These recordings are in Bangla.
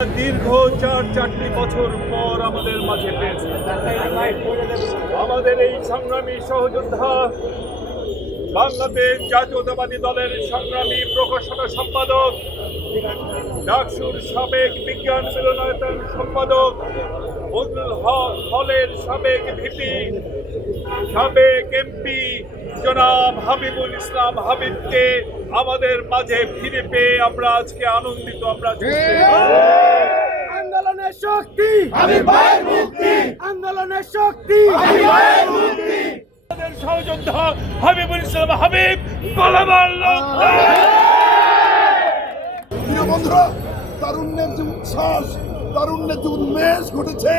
দীর্ঘ চার চারটি বছর পর আমাদের মাঝে পেয়েছে। আমাদের এই সংগ্রামী সহযোদ্ধা বাংলাদেশ জাতীয়তাবাদী দলের সংগ্রামী প্রকাশনা সম্পাদক, ডাকসুর সাবেক বিজ্ঞান মিলনায়তন সম্পাদক বদরুল হক হলের সাবেক ভিপি, সাবেক এমপি জনাব হাবিবুল ইসলাম হাবিবকে আমাদের মাঝে ফিরে পেয়ে আমরা আজকে আনন্দিত, আমরা আন্দোলনের শক্তি। আমি ভাইয়ের মুক্তি। আন্দোলনের শক্তি। আমাদের সহযোদ্ধা হাবিবুল ইসলাম হাবিব কলমার প্রিয় বন্ধুরা তারুণ্যের যে উচ্ছ্বাস তারুণ্যের যে উন্মেষ ঘটেছে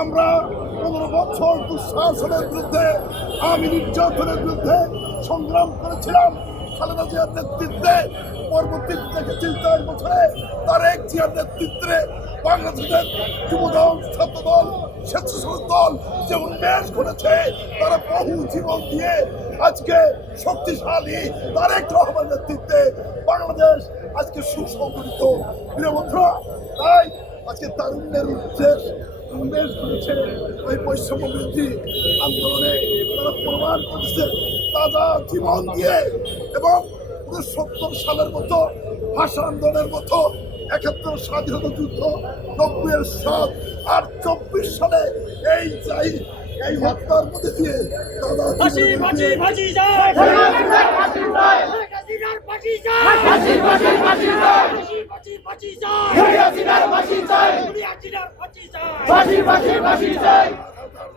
আমরা পনেরো বছর দুঃশাসনের বিরুদ্ধে আমি নির্যাতনের বিরুদ্ধে সংগ্রাম করেছিলাম। খালেদা জিয়ার নেতৃত্বে পরবর্তী দেখেছি চার বছরে তারেক জিয়ার নেতৃত্বে বাংলাদেশের যুবদল ছাত্রদল স্বেচ্ছাসেবক দল যে উন্মেষ ঘটেছে তারা বহু জীবন দিয়ে আজকে শক্তিশালী তারেক রহমান নেতৃত্বে বাংলাদেশ আজকে সুসংগঠিত। বন্ধুরা, তাই আজকে তারুণ্যের উদ্দেশ উন্মেষ করেছে ওই বৈষম্য বৃদ্ধি আন্দোলনে। তারা প্রমাণ করেছে তাজা জীবন দিয়ে এবং সত্তর সালের মতো ভাষা আন্দোলনের মতো একাত্তর স্বাধীনতা যুদ্ধ নব্বইয়ের সাত আর চব্বিশ সালে এই চাই এই হত্যার মধ্যে দিয়ে দাদা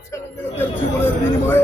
ছেলে মেয়েদের জীবনের বিনিময়ে